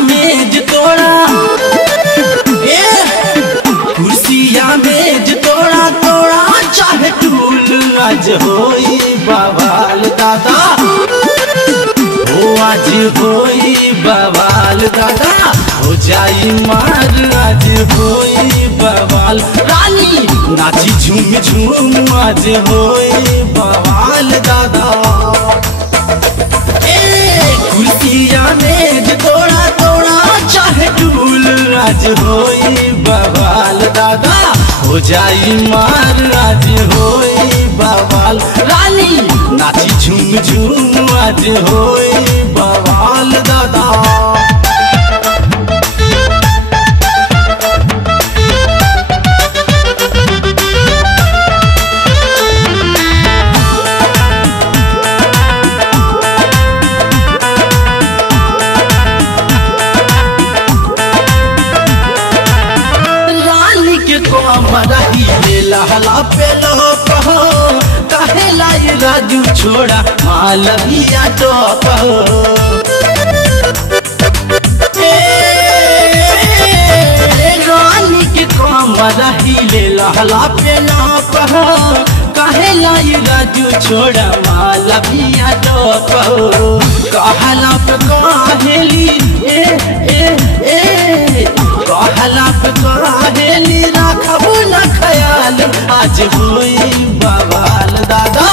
मेज तोड़ा, कुर्सिया मेज तोड़ा तोड़ा चाहे टूल आज होई बवाल दादा, हो आज होई बवाल दादा, हो जाई मार आज होई बवाल। रानी नाची झूम झूम आज होई बवाल दादा। कुर्सिया मेज तोड़ा तोड़ा चाहे टूल आज होई बवाल दादा, हो जाई मार आज होई बवाल। रानी नाची झूम झूम आज होई बवाल दादा। लहला पे लो कहो कहे लाई राजू छोड़ा मालविया तो कहो, रानी के कमर हिले लहला पे लो कहो कहे लाई राजू छोड़ा मालविया तो कहो। कहला पे कहेली कहला पे कहेली राखबू न ख्याल आज होई बवाल दादा,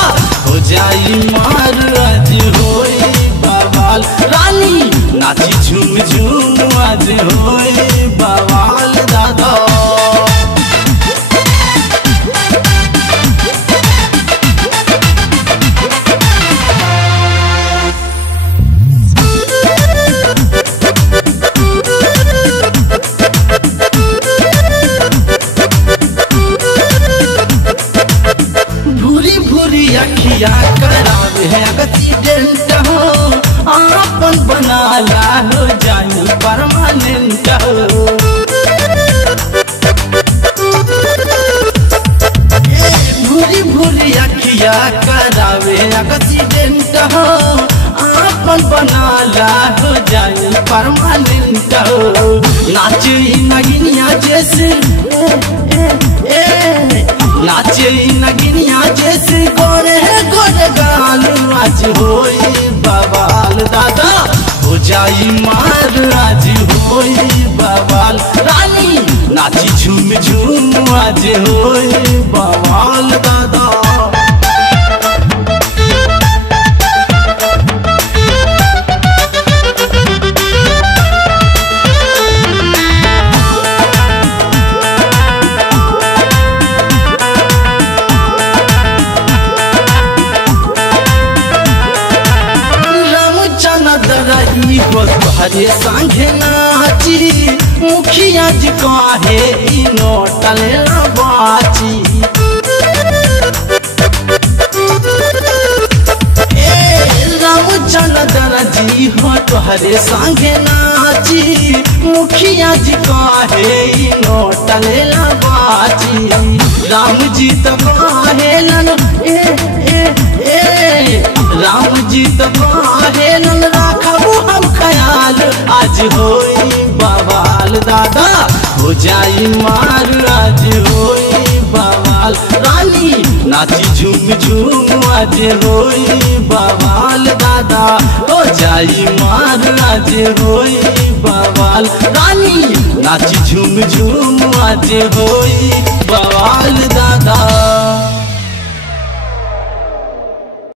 हो जाई मार आज होई बवाल। रानी नाची झूम झूम आज होई बवाल दादा। अखिया करावे एक्सीडेंट हो आपन बनाला हो जाई परमानेंट हो। भूरी भूरी अखिया करावे एक्सीडेंट हो आपन बनाला हो जाई परमानेंट हो। नाचे नगिनिया जैसे नाचे नगिनिया जैसे गोरे गोरे गाल आज होई बवाल दादा, हो जाई मार आज होई बवाल। रानी नाची झूम झूम आज होई बवाल दादा। तोहरे संगे नाची मुखिया जी कहे ई नोटल बाची, रामचंद्र जी हो तोहरे संगे नाची मुखिया जी कहे ई नोटल बाची। राम जी तो कहेलन राम जी तो कहेलन राखबू हम ख्याल आज होई बवाल दादा, हो जाई मार आज होई बवाल। रानी नाची झूम झूम आज होई बवाल दादा, हो जाई मार आज होई बवाल। रानी नाची झूम झूम आज होई बवाल दादा।